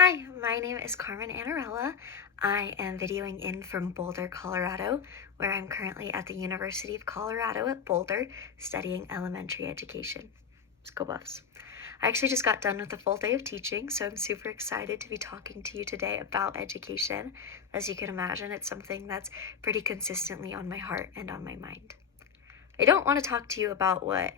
Hi, my name is Carmen Anarella. I am videoing in from Boulder, Colorado, where I'm currently at the University of Colorado at Boulder studying elementary education. Let's go Buffs. I actually just got done with a full day of teaching, so I'm super excited to be talking to you today about education. As you can imagine, it's something that's pretty consistently on my heart and on my mind. I don't want to talk to you about what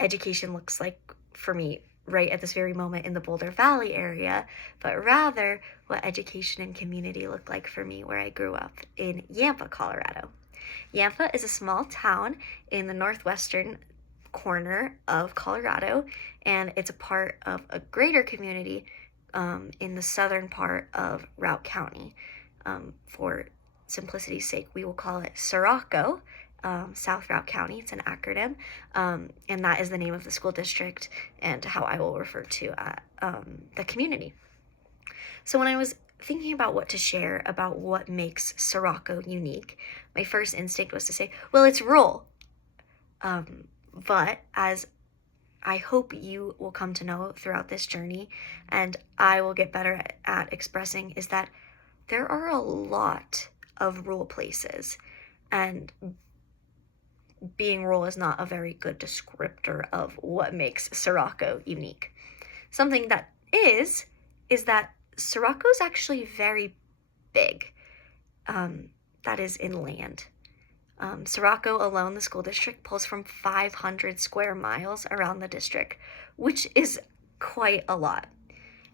education looks like for me right at this very moment in the Boulder Valley area, but rather what education and community looked like for me where I grew up in Yampa, Colorado. Yampa is a small town in the northwestern corner of Colorado, and it's a part of a greater community in the southern part of Routt County. For simplicity's sake, we will call it Sirocco, South Routt County. It's an acronym, and that is the name of the school district and how I will refer to the community. So when I was thinking about what to share about what makes Sirocco unique, my first instinct was to say, well, it's rural. But as I hope you will come to know throughout this journey, and I will get better at expressing, is that there are a lot of rural places, and being rural is not a very good descriptor of what makes Sirocco unique. Something that is that Sirocco is actually very big. That is inland. Sirocco alone, the school district, pulls from 500 square miles around the district, which is quite a lot.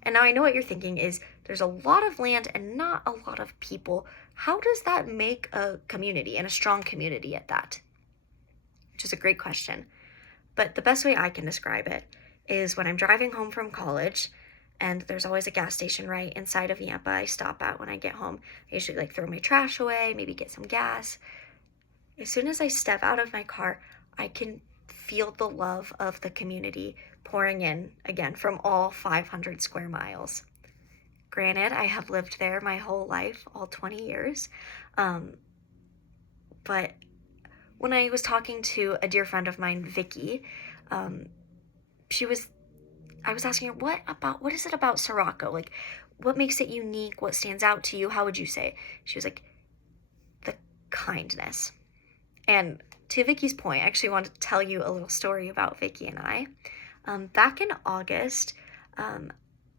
And now I know what you're thinking is there's a lot of land and not a lot of people. How does that make a community, and a strong community at that? Which is a great question. But the best way I can describe it is when I'm driving home from college, and there's always a gas station right inside of Yampa I stop at when I get home. I usually throw my trash away, maybe get some gas. As soon as I step out of my car, I can feel the love of the community pouring in, again, from all 500 square miles. Granted, I have lived there my whole life, all 20 years, but when I was talking to a dear friend of mine, Vicky, I was asking her, what is it about Sirocco? Like, what makes it unique? What stands out to you? How would you say? She was like, the kindness. And to Vicky's point, I actually wanted to tell you a little story about Vicky and I. Back in August,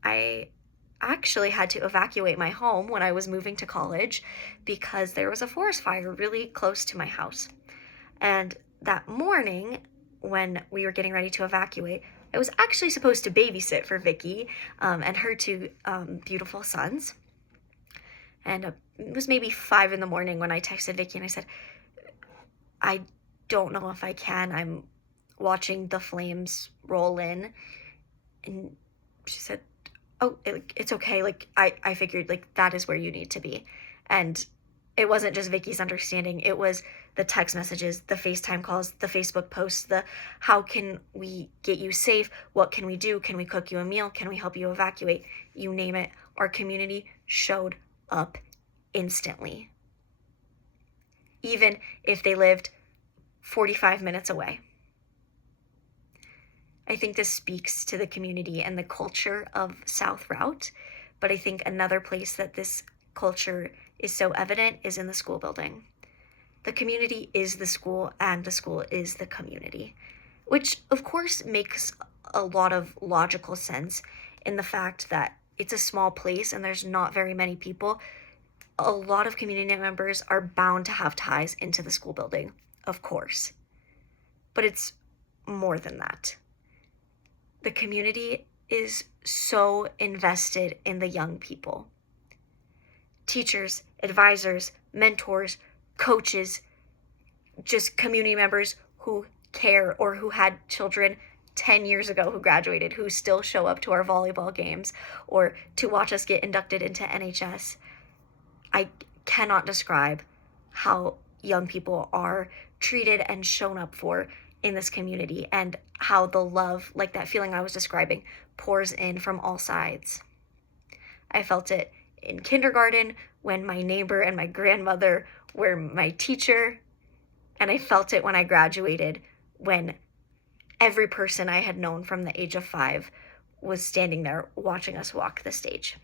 I actually had to evacuate my home when I was moving to college because there was a forest fire really close to my house. And that morning, when we were getting ready to evacuate, I was actually supposed to babysit for Vicky and her two beautiful sons. And it was maybe 5 a.m. when I texted Vicky and I said, I don't know if I can. I'm watching the flames roll in. And she said, oh, it's okay. Like, I figured, like, that is where you need to be. And it wasn't just Vicky's understanding. It was the text messages, the FaceTime calls, the Facebook posts, the how can we get you safe? What can we do? Can we cook you a meal? Can we help you evacuate? You name it. Our community showed up instantly, even if they lived 45 minutes away. I think this speaks to the community and the culture of South Routt, but I think another place that this culture is so evident is in the school building. The community is the school, and the school is the community, which of course makes a lot of logical sense in the fact that it's a small place and there's not very many people. A lot of community members are bound to have ties into the school building, of course. But it's more than that. The community is so invested in the young people. Teachers, advisors, mentors, coaches, just community members who care or who had children 10 years ago who graduated, who still show up to our volleyball games or to watch us get inducted into NHS. I cannot describe how young people are treated and shown up for in this community, and how the love, like that feeling I was describing, pours in from all sides. I felt it in kindergarten when my neighbor and my grandmother were my teacher, and I felt it when I graduated when every person I had known from the age of 5 was standing there watching us walk the stage.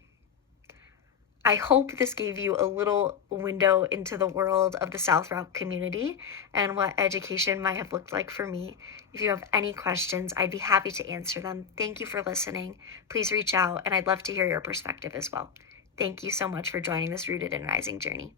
I hope this gave you a little window into the world of the South Route community and what education might have looked like for me. If you have any questions, I'd be happy to answer them. Thank you for listening. Please reach out, and I'd love to hear your perspective as well. Thank you so much for joining this Rooted and Rising journey.